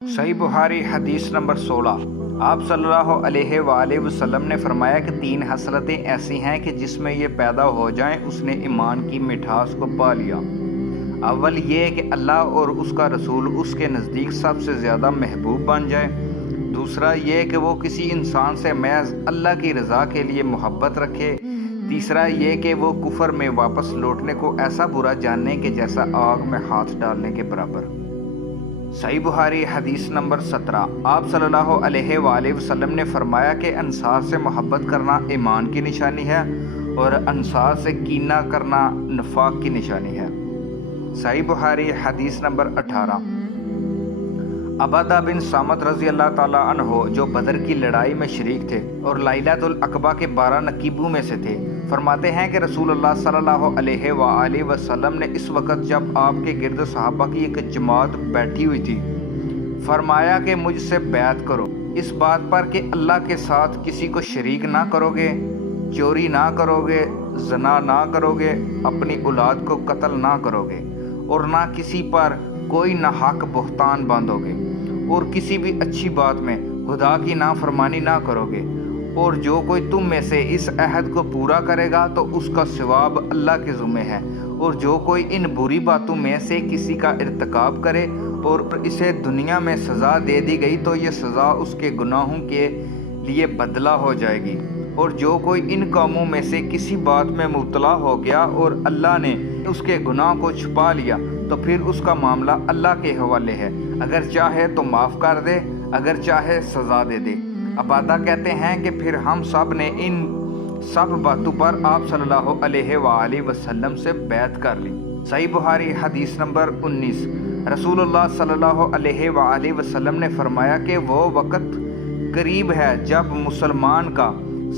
صحیح بخاری حدیث نمبر 16۔ آپ صلی اللہ علیہ وآلہ وسلم نے فرمایا کہ 3 حسرتیں ایسی ہیں کہ جس میں یہ پیدا ہو جائیں اس نے ایمان کی مٹھاس کو پا لیا۔ اول یہ کہ اللہ اور اس کا رسول اس کے نزدیک سب سے زیادہ محبوب بن جائے۔ دوسرا یہ کہ وہ کسی انسان سے محض اللہ کی رضا کے لیے محبت رکھے۔ تیسرا یہ کہ وہ کفر میں واپس لوٹنے کو ایسا برا جانے کہ جیسا آگ میں ہاتھ ڈالنے کے برابر۔ صحیح بخاری حدیث نمبر 17۔ آپ صلی اللہ علیہ وآلہ وسلم نے فرمایا کہ انصار سے محبت کرنا ایمان کی نشانی ہے اور انصار سے کینہ کرنا نفاق کی نشانی ہے۔ صحیح بخاری حدیث نمبر 18۔ عبادہ بن صامت رضی اللہ تعالیٰ عنہ جو بدر کی لڑائی میں شریک تھے اور لیلۃ العقبہ کے 12 نقیبوں میں سے تھے، فرماتے ہیں کہ رسول اللہ صلی اللہ علیہ وآلہ وسلم نے اس وقت جب آپ کے گرد صحابہ کی ایک جماعت بیٹھی ہوئی تھی فرمایا کہ مجھ سے بیعت کرو اس بات پر کہ اللہ کے ساتھ کسی کو شریک نہ کرو گے، چوری نہ کرو گے، زنا نہ کرو گے، اپنی اولاد کو قتل نہ کرو گے اور نہ کسی پر کوئی ناحق بہتان باندھو گے اور کسی بھی اچھی بات میں خدا کی نافرمانی نہ کرو گے، اور جو کوئی تم میں سے اس عہد کو پورا کرے گا تو اس کا ثواب اللہ کے ذمہ ہے، اور جو کوئی ان بری باتوں میں سے کسی کا ارتکاب کرے اور اسے دنیا میں سزا دے دی گئی تو یہ سزا اس کے گناہوں کے لیے بدلہ ہو جائے گی، اور جو کوئی ان قوموں میں سے کسی بات میں مبتلا ہو گیا اور اللہ نے اس کے گناہ کو چھپا لیا تو پھر اس کا معاملہ اللہ کے حوالے ہے، اگر چاہے تو معاف کر دے، اگر چاہے سزا دے دے۔ عبادہ کہتے ہیں کہ پھر ہم سب نے ان سب باتوں پر آپ صلی اللہ علیہ وآلہ وسلم سے بیعت کر لی۔ صحیح بخاری حدیث نمبر 19۔ رسول اللہ صلی اللہ علیہ وآلہ وسلم نے فرمایا کہ وہ وقت قریب ہے جب مسلمان کا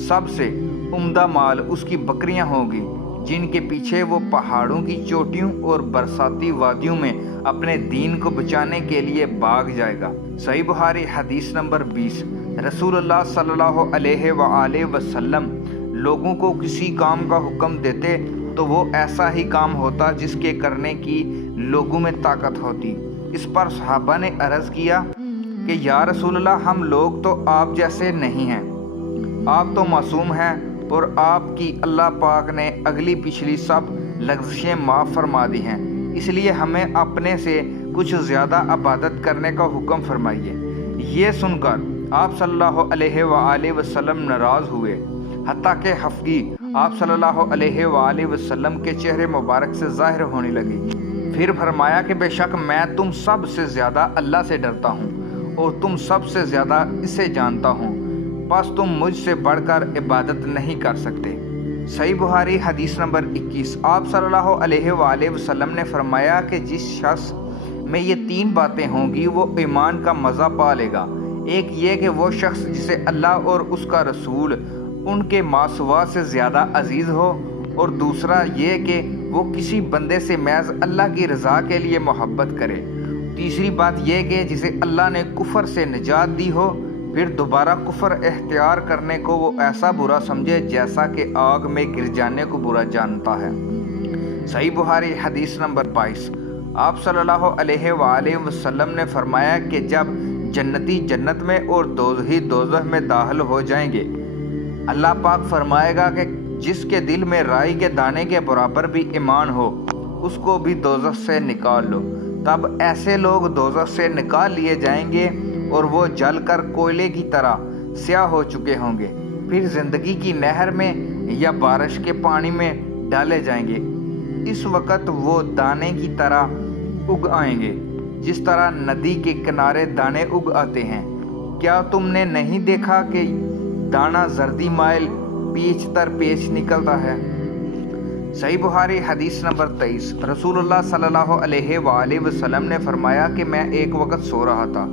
سب سے عمدہ مال اس کی بکریاں ہوں گی جن کے پیچھے وہ پہاڑوں کی چوٹیوں اور برساتی وادیوں میں اپنے دین کو بچانے کے لیے بھاگ جائے گا۔ صحیح بخاری حدیث نمبر 20۔ رسول اللہ صلی اللہ علیہ وآلہ وسلم لوگوں کو کسی کام کا حکم دیتے تو وہ ایسا ہی کام ہوتا جس کے کرنے کی لوگوں میں طاقت ہوتی۔ اس پر صحابہ نے عرض کیا کہ یا رسول اللہ ہم لوگ تو آپ جیسے نہیں ہیں، آپ تو معصوم ہیں اور آپ کی اللہ پاک نے اگلی پچھلی سب لغزشیں معاف فرما دی ہیں، اس لیے ہمیں اپنے سے کچھ زیادہ عبادت کرنے کا حکم فرمائیے۔ یہ سن کر آپ صلی اللہ علیہ وآلہ وسلم ناراض ہوئے، حتیٰ کہ خفگی آپ صلی اللہ علیہ وآلہ وسلم کے چہرے مبارک سے ظاہر ہونے لگی۔ پھر فرمایا کہ بے شک میں تم سب سے زیادہ اللہ سے ڈرتا ہوں اور تم سب سے زیادہ اسے جانتا ہوں، بس تم مجھ سے بڑھ کر عبادت نہیں کر سکتے۔ صحیح بخاری حدیث نمبر 21۔ آپ صلی اللہ علیہ وآلہ وسلم نے فرمایا کہ جس شخص میں یہ 3 باتیں ہوں گی وہ ایمان کا مزہ پا لے گا۔ ایک یہ کہ وہ شخص جسے اللہ اور اس کا رسول ان کے ماسوا سے زیادہ عزیز ہو، اور دوسرا یہ کہ وہ کسی بندے سے محض اللہ کی رضا کے لیے محبت کرے۔ تیسری بات یہ کہ جسے اللہ نے کفر سے نجات دی ہو پھر دوبارہ کفر اختیار کرنے کو وہ ایسا برا سمجھے جیسا کہ آگ میں گر جانے کو برا جانتا ہے۔ صحیح بخاری حدیث نمبر 22۔ آپ صلی اللہ علیہ وآلہ وسلم نے فرمایا کہ جب جنتی جنت میں اور دوزخی دوزخ میں داخل ہو جائیں گے، اللہ پاک فرمائے گا کہ جس کے دل میں رائی کے دانے کے برابر بھی ایمان ہو اس کو بھی دوزخ سے نکال لو۔ تب ایسے لوگ دوزخ سے نکال لیے جائیں گے اور وہ جل کر کوئلے کی طرح سیاہ ہو چکے ہوں گے، پھر زندگی کی نہر میں یا بارش کے پانی میں ڈالے جائیں گے۔ اس وقت وہ دانے کی طرح اگ آئیں گے جس طرح ندی کے کنارے دانے اگ آتے ہیں۔ کیا تم نے نہیں دیکھا کہ دانہ زردی مائل پیچ تر پیچ نکلتا ہے؟ صحیح بخاری حدیث نمبر 23۔ رسول اللہ صلی اللہ علیہ وآلہ وسلم نے فرمایا کہ میں ایک وقت سو رہا تھا،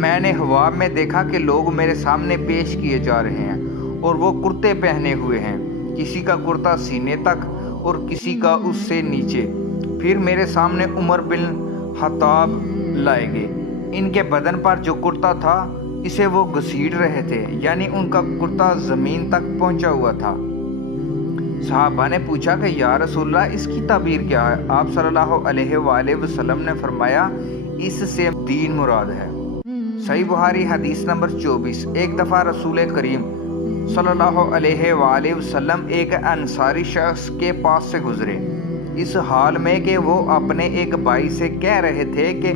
میں نے خواب میں دیکھا کہ لوگ میرے سامنے پیش کیے جا رہے ہیں اور وہ کرتے پہنے ہوئے ہیں، کسی کا کرتا سینے تک اور کسی کا اس سے نیچے۔ پھر میرے سامنے عمر بن خطاب لائے گئے، ان کے بدن پر جو کرتا تھا اسے وہ گھسیٹ رہے تھے، یعنی ان کا کرتا زمین تک پہنچا ہوا تھا۔ صحابہ نے پوچھا کہ یا رسول اللہ اس کی تعبیر کیا ہے؟ آپ صلی اللہ علیہ وآلہ وسلم نے فرمایا اس سے دین مراد ہے۔ صحیح بخاری حدیث نمبر 24۔ ایک دفعہ رسول کریم صلی اللہ علیہ وآلہ وسلم ایک انصاری شخص کے پاس سے گزرے، اس حال میں کہ وہ اپنے ایک بھائی سے کہہ رہے تھے کہ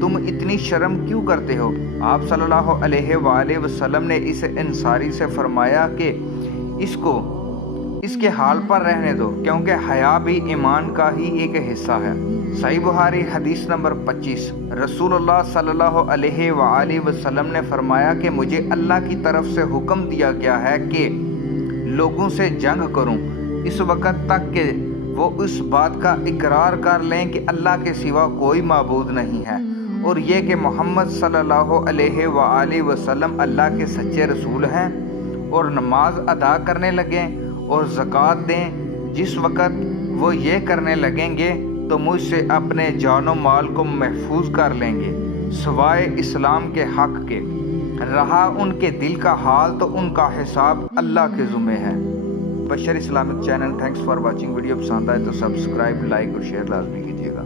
تم اتنی شرم کیوں کرتے ہو؟ آپ صلی اللہ علیہ وآلہ وسلم نے اس انصاری سے فرمایا کہ اس کے حال پر رہنے دو، کیونکہ حیا بھی ایمان کا ہی ایک حصہ ہے۔ صحیح بخاری حدیث نمبر 25۔ رسول اللہ صلی اللہ علیہ وآلہ وسلم نے فرمایا کہ مجھے اللہ کی طرف سے حکم دیا گیا ہے کہ لوگوں سے جنگ کروں اس وقت تک کہ وہ اس بات کا اقرار کر لیں کہ اللہ کے سوا کوئی معبود نہیں ہے، اور یہ کہ محمد صلی اللہ علیہ وآلہ وسلم اللہ کے سچے رسول ہیں، اور نماز ادا کرنے لگیں اور زکوٰۃ دیں۔ جس وقت وہ یہ کرنے لگیں گے تو مجھ سے اپنے جان و مال کو محفوظ کر لیں گے سوائے اسلام کے حق کے۔ رہا ان کے دل کا حال تو ان کا حساب اللہ کے ذمہ ہے۔ بشر Islamic channel, thanks for watching. Video پسند آئے تو سبسکرائب، لائک اور شیئر لازمی کیجیے گا۔